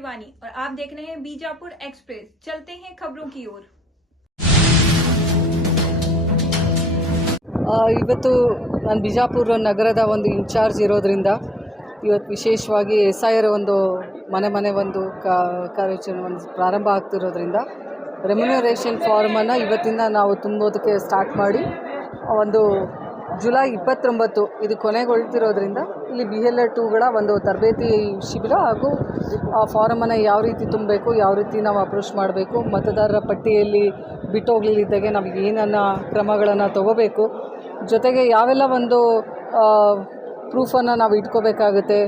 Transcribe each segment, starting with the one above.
शिवानी और आप देख रहे हैं बीजापुर एक्सप्रेस। चलते हैं खबरों की ओर। ಇವತ್ತು ನಾನು ಬಿಜಾಪುರ ನಗರದ ಒಂದು ಇನ್ಚಾರ್ಜ್ ಇರೋದ್ರಿಂದ ಇವತ್ತು ವಿಶೇಷವಾಗಿ SIR ಒಂದು ಮನೆ ಒಂದು ಕಾರ್ಯಾಚರಣೆ ಒಂದು ಪ್ರಾರಂಭ ಆಗ್ತಿರೋದ್ರಿಂದ ರೆಮ್ಯುನರೇಷನ್ ಫಾರ್ಮನ್ನು ಇವತ್ತಿಂದ ನಾವು ತುಂಬೋದಕ್ಕೆ ಸ್ಟಾರ್ಟ್ ಮಾಡಿ ಒಂದು ಜುಲೈ 29 ಇದು ಕೊನೆಗೊಳ್ತಿರೋದ್ರಿಂದ ಇಲ್ಲಿ BLA2ಗಳ ಒಂದು ತರಬೇತಿ ಶಿಬಿರ ಹಾಗೂ ಫಾರಮನ್ನು ಯಾವ ರೀತಿ ತುಂಬಬೇಕು, ಯಾವ ರೀತಿ ನಾವು ಅಪ್ರೋಚ್ ಮಾಡಬೇಕು, ಮತದಾರರ ಪಟ್ಟಿಯಲ್ಲಿ ಬಿಟ್ಟೋಗ್ಲಿದ್ದಾಗೆ ನಾವು ಏನನ್ನ ಕ್ರಮಗಳನ್ನು ತಗೋಬೇಕು, ಜೊತೆಗೆ ಯಾವೆಲ್ಲ ಒಂದು ಪ್ರೂಫನ್ನು ನಾವು ಇಟ್ಕೋಬೇಕಾಗುತ್ತೆ,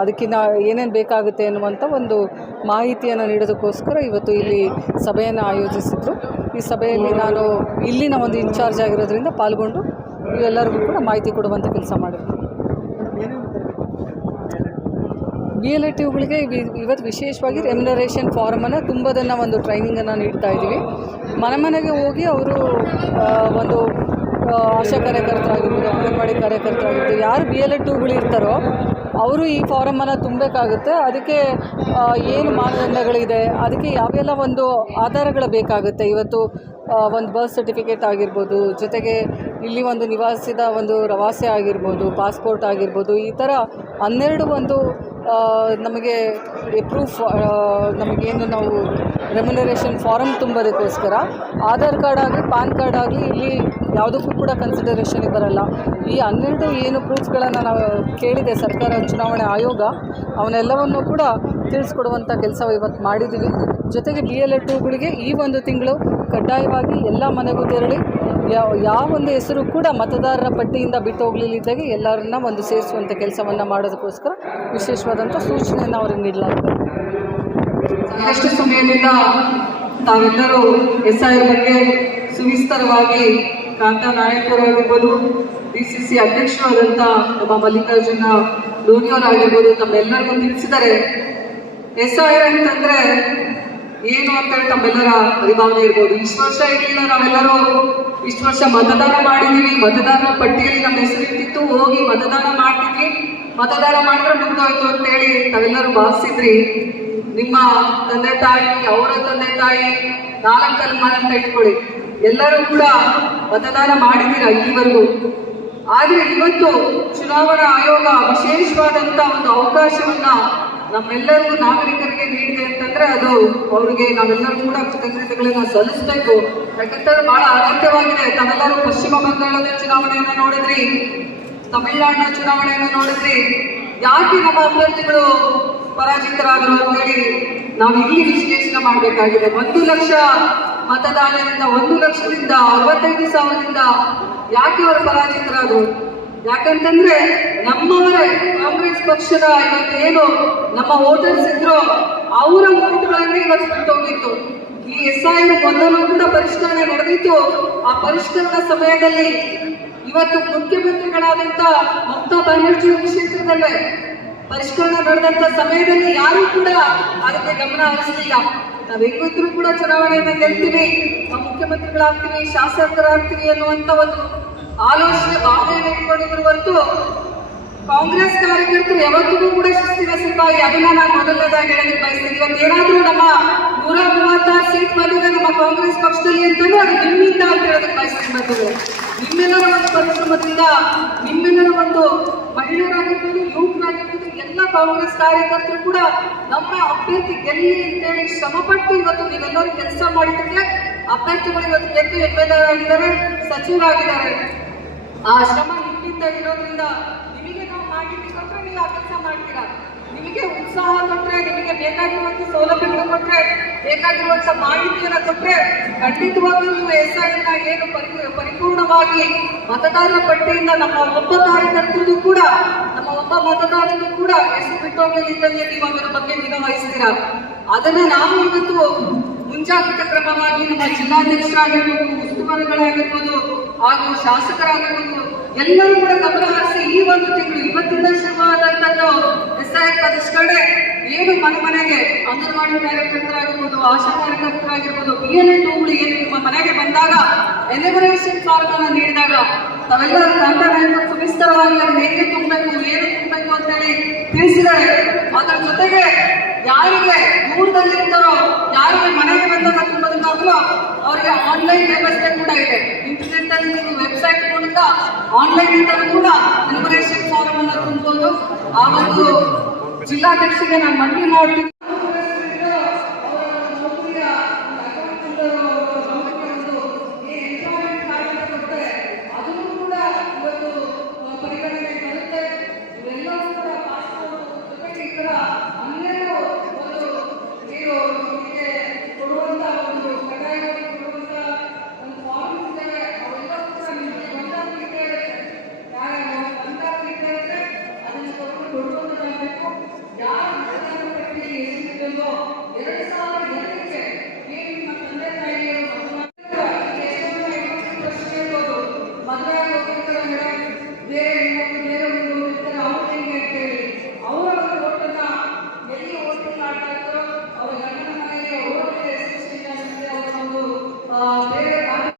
ಅದಕ್ಕಿಂತ ಏನೇನು ಬೇಕಾಗುತ್ತೆ ಅನ್ನುವಂಥ ಒಂದು ಮಾಹಿತಿಯನ್ನು ನೀಡೋದಕ್ಕೋಸ್ಕರ ಇವತ್ತು ಇಲ್ಲಿ ಸಭೆಯನ್ನು ಆಯೋಜಿಸಿದ್ರು. ಈ ಸಭೆಯಲ್ಲಿ ನಾನು ಇಲ್ಲಿನ ಒಂದು ಇನ್ಚಾರ್ಜ್ ಆಗಿರೋದ್ರಿಂದ ಪಾಲ್ಗೊಂಡು ಎಲ್ಲರಿಗೂ ಕೂಡ ಮಾಹಿತಿ ಕೊಡುವಂಥ ಕೆಲಸ ಮಾಡಿದ್ವಿ. BLA2ಗಳಿಗೆ ಇವತ್ತು ವಿಶೇಷವಾಗಿ ರೆಮ್ಯುನರೇಷನ್ ಫಾರ್ಮನ್ನು ತುಂಬೋದನ್ನು ಒಂದು ಟ್ರೈನಿಂಗನ್ನು ನೀಡ್ತಾ ಇದ್ದೀವಿ. ಮನೆಗೆ ಹೋಗಿ ಅವರು ಒಂದು ಆಶಾ ಕಾರ್ಯಕರ್ತರಾಗಿರ್ಬೋದು, ಅಂಗನವಾಡಿ ಕಾರ್ಯಕರ್ತರಾಗಿರ್ಬೋದು, ಯಾರು BLA2ಗಳು ಇರ್ತಾರೋ ಅವರು ಈ ಫಾರಮನ್ನು ತುಂಬಬೇಕಾಗುತ್ತೆ. ಅದಕ್ಕೆ ಏನು ಮಾನದಂಡಗಳಿದೆ, ಅದಕ್ಕೆ ಯಾವೆಲ್ಲ ಒಂದು ಆಧಾರಗಳು ಬೇಕಾಗುತ್ತೆ. ಇವತ್ತು ಒಂದು ಬರ್ತ್ ಸರ್ಟಿಫಿಕೇಟ್ ಆಗಿರ್ಬೋದು, ಜೊತೆಗೆ ಇಲ್ಲಿ ಒಂದು ನಿವಾಸಿದ ಒಂದು ರವಾಸೆ ಆಗಿರ್ಬೋದು, ಪಾಸ್ಪೋರ್ಟ್ ಆಗಿರ್ಬೋದು, ಈ ಥರ 12 ಒಂದು ನಮಗೆ ಪ್ರೂಫ್ ನಮಗೇನು ನಾವು ರೆಮ್ಯುನರೇಷನ್ ಫಾರಮ್ ತುಂಬೋದಕ್ಕೋಸ್ಕರ ಆಧಾರ್ ಕಾರ್ಡ್ ಆಗಲಿ ಪಾನ್ ಕಾರ್ಡ್ ಆಗಲಿ ಇಲ್ಲಿ ಯಾವುದಕ್ಕೂ ಕೂಡ ಕನ್ಸಿಡರೇಷನ್ಗೆ ಬರಲ್ಲ. ಈ 12 ಏನು ಪ್ರೂಫ್ಗಳನ್ನು ನಾವು ಕೇಳಿದೆ ಸರ್ಕಾರ ಚುನಾವಣೆ ಆಯೋಗ, ಅವನ್ನೆಲ್ಲವನ್ನು ಕೂಡ ತಿಳಿಸ್ಕೊಡುವಂಥ ಕೆಲಸ ಇವತ್ತು ಮಾಡಿದ್ದೀವಿ. ಜೊತೆಗೆ BLA2ಗಳಿಗೆ ಈ ಒಂದು ತಿಂಗಳು ಕಡ್ಡಾಯವಾಗಿ ಎಲ್ಲ ಮನೆಗೂ ತೆರಳಿ ಯಾವ ಒಂದು ಹೆಸರು ಕೂಡ ಮತದಾರರ ಪಟ್ಟಿಯಿಂದ ಬಿಟ್ಟು ಹೋಗಲಿದ್ದಾಗೆ ಎಲ್ಲರನ್ನ ಒಂದು ಸೇರಿಸುವಂಥ ಕೆಲಸವನ್ನು ಮಾಡೋದಕ್ಕೋಸ್ಕರ ವಿಶೇಷವಾದಂಥ ಸೂಚನೆಯನ್ನು ಅವರಿಗೆ ನೀಡಲಾಗಿದೆ. ಸಾಕಷ್ಟು ಸಮಯದಿಂದ ತಾವೆಲ್ಲರೂ SIR ಬಗ್ಗೆ ಸುವಿಸ್ತರವಾಗಿ ಕಾಂತಾ ನಾಯಕರಾಗಿರ್ಬೋದು, DCC ಅಧ್ಯಕ್ಷರಾದಂಥ ನಮ್ಮ ಮಲ್ಲಿಕಾರ್ಜುನ ಲೋನಿಯವರಾಗಿರ್ಬೋದು ತಮ್ಮೆಲ್ಲರಿಗೂ ತಿಳಿಸಿದರೆ SIR ಅಂತಂದರೆ ಏನು ಅಂತೇಳಿ ತಮ್ಮೆಲ್ಲರ ಪರಿಭಾವನೆ ಇರ್ಬೋದು. ಇಷ್ಟು ವರ್ಷ ಇರಲಿಲ್ಲ, ನಾವೆಲ್ಲರೂ ಇಷ್ಟು ವರ್ಷ ಮತದಾನ ಮಾಡಿದ್ದೀವಿ, ಮತದಾರರ ಪಟ್ಟಿಯಲ್ಲಿ ನಮ್ಮ ಹೆಸರಿರ್ತಿತ್ತು, ಹೋಗಿ ಮತದಾನ ಮಾಡ್ತಿದ್ವಿ, ಮತದಾನ ಮಾಡಿದ್ರೆ ಮುಗ್ದೋಯ್ತು ಅಂತೇಳಿ ತಾವೆಲ್ಲರೂ ಭಾವಿಸಿದ್ರಿ. ನಿಮ್ಮ ತಂದೆ ತಾಯಿ, ಅವರ ತಂದೆ ತಾಯಿ 4 ತಲೆಮಾರು ಅಂತ ಇಟ್ಕೊಳ್ಳಿ, ಎಲ್ಲರೂ ಕೂಡ ಮತದಾನ ಮಾಡಿದ್ದೀರ ಇಲ್ಲಿವರೆಗೂ. ಆದರೆ ಇವತ್ತು ಚುನಾವಣಾ ಆಯೋಗ ವಿಶೇಷವಾದಂಥ ಒಂದು ಅವಕಾಶವನ್ನ ನಮ್ಮೆಲ್ಲರಿಗೂ ನಾಗರಿಕರಿಗೆ ನೀಡಿದೆ ಅಂತಂದ್ರೆ ಅದು ಅವರಿಗೆ ನಾವೆಲ್ಲರೂ ಕೂಡ ಕೃತಜ್ಞತೆಗಳನ್ನ ಸಲ್ಲಿಸಬೇಕು. ಯಾಕಂತಂದ್ರೆ ಬಹಳ ಅಗತ್ಯವಾಗಿದೆ. ತಾವೆಲ್ಲರೂ ಪಶ್ಚಿಮ ಬಂಗಾಳದ ಚುನಾವಣೆಯನ್ನು ನೋಡಿದ್ರಿ, ತಮಿಳುನಾಡಿನ ಚುನಾವಣೆಯನ್ನು ನೋಡಿದ್ರಿ, ಯಾಕೆ ನಮ್ಮ ಅಭ್ಯರ್ಥಿಗಳು ಪರಾಜಿತರಾದರು ಅಂತೇಳಿ ನಾವು ಇಲ್ಲಿ ವಿಶ್ಲೇಷಣೆ ಮಾಡಬೇಕಾಗಿದೆ. 1 ಲಕ್ಷ ಮತದಾನದಿಂದ 1 ಲಕ್ಷದಿಂದ 65,000ದಿಂದ ಯಾಕೆ ಅವರು ಪರಾಜಿತರಾದರು? ಯಾಕಂತಂದ್ರೆ ನಮ್ಮವರೇ ಕಾಂಗ್ರೆಸ್ ಪಕ್ಷದ ಇವತ್ತೇನು ನಮ್ಮ ವೋಟರ್ಸ್ ಇದ್ರು ಅವರ ವೋಟ್ಗಳನ್ನೇ ಇವತ್ತು ಬಿಟ್ಟೋಗಿತ್ತು. ಈ SIR ಮೊದಲು ಕೂಡ ಪರಿಷ್ಕರಣೆ ನಡೆದಿತ್ತು. ಆ ಪರಿಷ್ಕರಣಾ ಸಮಯದಲ್ಲಿ ಇವತ್ತು ಮುಖ್ಯಮಂತ್ರಿಗಳಾದಂತ ಮಮತಾ ಬ್ಯಾನರ್ಜಿ ಕ್ಷೇತ್ರದಲ್ಲೇ ಪರಿಷ್ಕರಣೆ ನಡೆದಂತ ಸಮಯದಲ್ಲಿ ಯಾರು ಕೂಡ ಅದಕ್ಕೆ ಗಮನ ಹರಿಸಲಿಲ್ಲ. ನಾವ್ ಹೆಂಗಿದ್ರು ಕೂಡ ಚುನಾವಣೆಯನ್ನ ಗೆಲ್ತೀವಿ, ನಾವು ಮುಖ್ಯಮಂತ್ರಿಗಳಾಗ್ತೀವಿ, ಶಾಸಕರಾಗ್ತೀವಿ ಅನ್ನುವಂತ ಒಂದು ಆಲೋಚನೆ ಭಾವನೆಯನ್ನು ಇಟ್ಕೊಂಡಿದ್ರು ಹೊರತು ಕಾಂಗ್ರೆಸ್ ಕಾರ್ಯಕರ್ತರು ಯಾವತ್ತಿಗೂ ಕೂಡ ಶಿಸ್ತಿನ ಸಿಪಾಯಿ. ಅದನ್ನ ನಾನು ಮೊದಲನೇದಾಗಿ ಹೇಳಲಿಕ್ಕೆ ಬಯಸ್ತೀನಿ. ಇವತ್ತೇನಾದ್ರೂ ನಮ್ಮ 136 ಸೀಟ್ ಬಂದಿದೆ ನಮ್ಮ ಕಾಂಗ್ರೆಸ್ ಪಕ್ಷದಲ್ಲಿ ಅಂತಂದ್ರೆ ಅದು ನಿಮ್ಮಿಂದ ಅಂತ ಹೇಳೋದಕ್ಕೆ ಬಯಸ್ತೀನಿ. ಬಂದಿದೆ ನಿಮ್ಮೆಲ್ಲರ ಒಂದು ಪರಿಶ್ರಮದಿಂದ, ನಿಮ್ಮೆಲ್ಲರ ಒಂದು ಮಹಿಳೆಯರಾಗಿರ್ಬೋದು, ಯುವಕರಾಗಿರ್ಬೋದು, ಎಲ್ಲ ಕಾಂಗ್ರೆಸ್ ಕಾರ್ಯಕರ್ತರು ಕೂಡ ನಮ್ಮ ಅಭ್ಯರ್ಥಿ ಗೆಲ್ಲಿ ಅಂತೇಳಿ ಶ್ರಮಪಟ್ಟು ಇವತ್ತು ನೀವೆಲ್ಲರೂ ಕೆಲಸ ಮಾಡಿದ್ರೆ ಅಭ್ಯರ್ಥಿಗಳು ಇವತ್ತು ಗೆದ್ದು MLA ಆಗಿದ್ದಾರೆ, ಸಚಿವರಾಗಿದ್ದಾರೆ. ಆ ಶ್ರಮ ನಿಮ್ಮಿಂದ ಇರೋದ್ರಿಂದ ನಿಮಗೆ ನಾವು ಮಾಹಿತಿ ಕೊಟ್ಟರೆ ನೀವು ಆ ಕೆಲಸ ಮಾಡ್ತೀರಾ. ನಿಮಗೆ ಉತ್ಸಾಹ ಕೊಟ್ಟರೆ, ನಿಮಗೆ ಬೇಕಾಗಿರುವಂತ ಸೌಲಭ್ಯಗಳು ಕೊಟ್ಟರೆ, ಬೇಕಾಗಿರುವಂತ ಮಾಹಿತಿಯನ್ನ ಕೊಟ್ಟರೆ ಖಂಡಿತವಾಗ್ಲೂ ನೀವು SIR ಏನು ಪರಿಪೂರ್ಣವಾಗಿ ಮತದಾರರ ಪಟ್ಟಿಯಿಂದ ನಮ್ಮ ಒಬ್ಬ ಕಾರ್ಯಕರ್ತರಿಗೂ ಕೂಡ, ನಮ್ಮ ಒಬ್ಬ ಮತದಾರರಿಗೂ ಕೂಡ ಹೆಸರು ಬಿಟ್ಟೋಗಲಿದ್ದಂಗೆ ನೀವು ಅದರ ಬಗ್ಗೆ ನಿಗಾ ವಹಿಸ್ತೀರಾ. ಅದನ್ನ ನಾವು ಇವತ್ತು ಮುಂಜಾಗ್ರತಾ ಕ್ರಮವಾಗಿ ನಮ್ಮ ಜಿಲ್ಲಾಧ್ಯಕ್ಷರಾಗಿರ್ಬೋದು, ಉಸ್ತುವಾರಿಗಳಾಗಿರ್ಬೋದು ಹಾಗೂ ಶಾಸಕರಾಗಿರ್ಬೋದು ಎಲ್ಲರೂ ಕೂಡ ಗಮನ ಹರಿಸಿ ಈ ಒಂದು ತಿಂಗಳು ಇವತ್ತಿಂದ ಶುರುವಾದಂತದ್ದು SIR ಪರಿಷ್ಕರಣೆ ಏನು ಮನೆಗೆ ಅಂಗನವಾಡಿ ಕಾರ್ಯಕರ್ತರಾಗಿರ್ಬೋದು, ಆಶಾ ಕಾರ್ಯಕರ್ತರಾಗಿರ್ಬೋದು, BLA2ಗಳು ಏನು ನಿಮ್ಮ ಮನೆಗೆ ಬಂದಾಗ ಎನ್ಯುಮರೇಷನ್ ಫಾರ್ಮ್ ಅನ್ನು ನೀಡಿದಾಗ ತಾವೆಲ್ಲರೂ ಕಾಂತಾ ಸುವಿಸ್ತರವಾಗಿ ಅದನ್ನು ಹೇಗೆ ತುಂಬಬೇಕು, ಏನು ತುಂಬಬೇಕು ಅಂತ ಹೇಳಿ ತಿಳಿಸಿದ್ದಾರೆ. ಅದರ ಜೊತೆಗೆ ಯಾರಿಗೆ ದೂರದಲ್ಲಿರ್ತಾರೋ, ಯಾರಿಗೆ ಮನೆಗೆ ಬಂದಾಗ ತುಂಬೋದಕ್ಕಾಗಲೋ ಅವರಿಗೆ ಆನ್ಲೈನ್ ವ್ಯವಸ್ಥೆ ಕೂಡ ಇದೆ. ಇಂಟರ್ನೆಟ್ ಅಲ್ಲಿ ನೀವು ವೆಬ್ಸೈಟ್ ಮೂಲಕ ಆನ್ಲೈನ್ ಇಂದಲೂ ಕೂಡ ಎನ್ಯುಮರೇಷನ್ ಫಾರಂ ಅನ್ನು ತುಂಬೋದು. ಆ ಒಂದು ಜಿಲ್ಲಾಧ್ಯಕ್ಷರಿಗೆ ನಾನು ಮನವಿ ಮಾಡ್ತೀನಿ. ಬೇರೆ